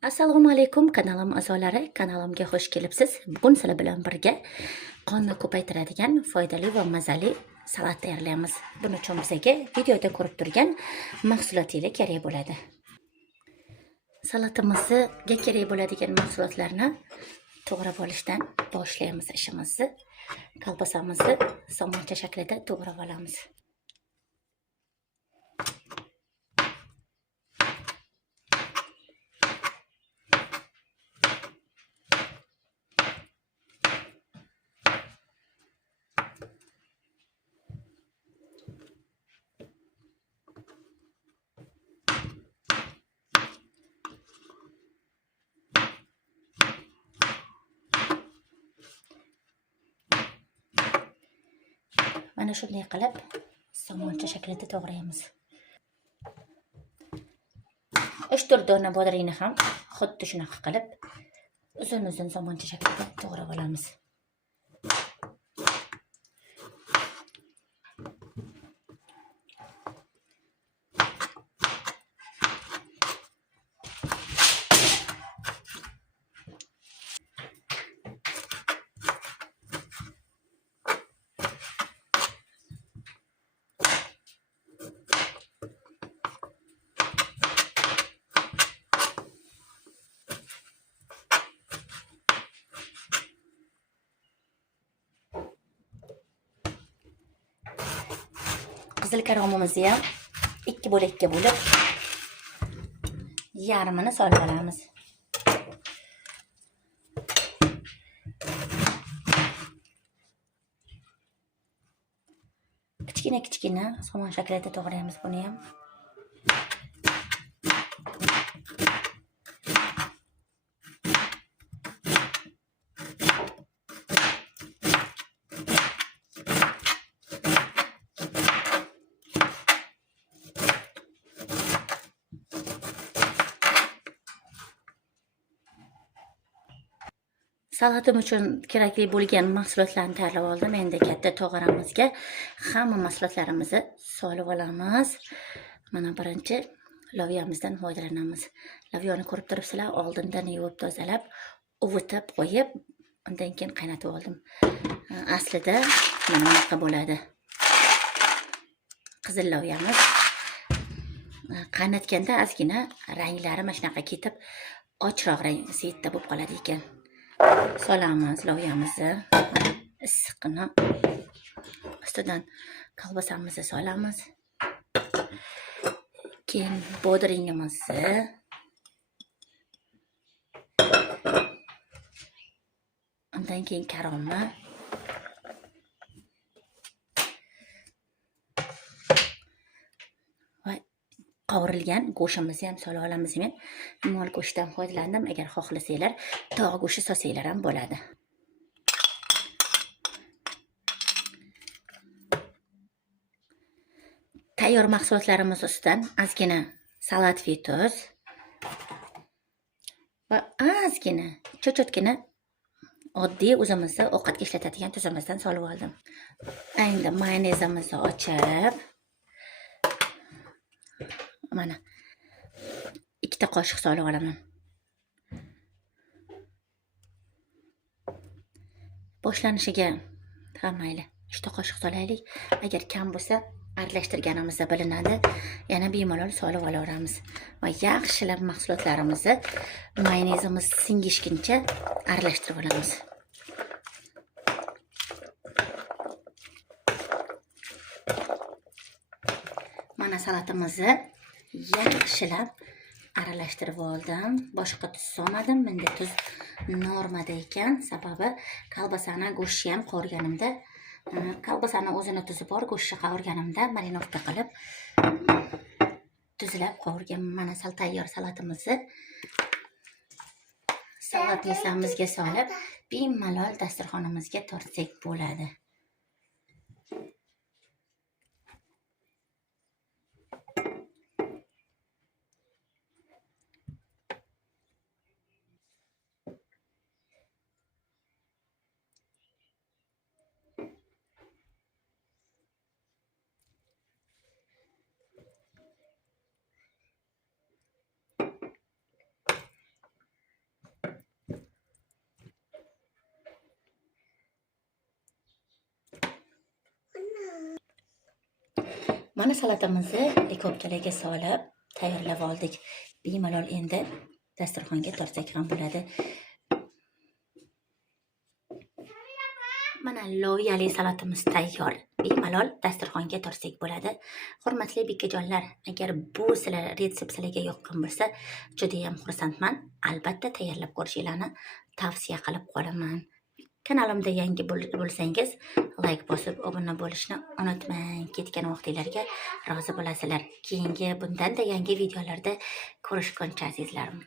Assalomu alaykum kanalim a'zolari, kanalimga xush kelibsiz. Bugun sizlar bilan birga qonni ko'paytiradigan foydali va mazali salat tayyorlaymiz. Buning uchun bizga videoda ko'rib turgan mahsulotingiz kerak bo'ladi. Salatimizga kerak bo'ladigan mahsulotlarni to'g'rab olishdan boshlaymiz ishimizni. Kolbasamizni somoncha shaklida to'g'rab olamiz. Mana shunday qilib somoncha shaklida to'g'raymiz. 3-4 dona bodringni ham xuddi shunaqa qilib uzun-uzun somoncha shaklida to'g'rab olamiz. Qizil karomimizni ham 2 bo'lakka bo'lib yarmini solib olamiz. Kichkina somon shaklida to'g'raymiz buni ham. Salatim uchun kerakli bo'lgan mahsulotlarni tayyorlab oldim. Endi katta to'g'ramizga hamma mahsulotlarimizni solib olamiz. Mana birinchi lovyamizdan foydalanamiz. Lovyani ko'rib turibsizlar, oldindan yuvib tozalab, uvitib qo'yib, undan keyin qaynatib oldim. Aslida mana bunaqa bo'ladi. Qizil lovyamiz qaynatganda ozgina ranglari mana shunaqa ketib, ochroq rang siyitda bo'lib qoladi ekan. Solamiz lovyamizni, issiqni ustidan kolbasamizni solamiz. Keyin bodringimizni, undan keyin karomni, va qovurilgan go'shtimizni ham solib olamiz. Men mol go'shtidan foydalandim. Agar xohlasanglar, tog' go'shti solsanglar ham bo'ladi. Tayyor mahsulotlarimiz ustidan ozgina salatviy tuz va ozgina, cho'chotgina oddiy o'zimizni ovqatga ishlatadigan tuzimizdan solib oldim. Endi mayonezimizni ochib, mana 2 qoshiq solib olaman. Boshlanishiga ham mayli 3 qoshiq solaylik. Agar kam bo'lsa, aralashtirganimizda bilinadi. Yana bemalol solib olaveramiz va yaxshilab mahsulotlarimizni mayonezimiz singishguncha aralashtirib olamiz. Mana salatimizni yaxshilab aralashtirib oldim. Boshqa tuz solmadim. Menda tuz normada ekan, sababi kolbasani go'shtni ham qovurganimda, kolbasani o'zini tuzi bor, go'shtni qovurganimda marinovka qilib tuzlab qovurgan. Mana tayyor salatimizni salat lisamizga solib, bemalol dasturxonimizga tortsak bo'ladi. Mana salatamizni likopkalarga solib tayyorlab oldik. Bemalol endi dasturxonga tortsak ham bo'ladi. Mana loviyali salatimiz tayyor. Bemalol dasturxonga tortsak bo'ladi. Hurmatli bekajonlar, agar bu sizlar retsept sizlarga yoqqan bo'lsa, juda ham xursandman. Albatta tayyorlab ko'rishinglarni tavsiya qilib qolaman. Kanalimda yangi bo'lsangiz, like bosib obuna bo'lishni unutmang. Ketgan vaqtinglarga rozi bo'lasizlar. Keyingi bundan-da yangi videolarda ko'rishguncha azizlarim.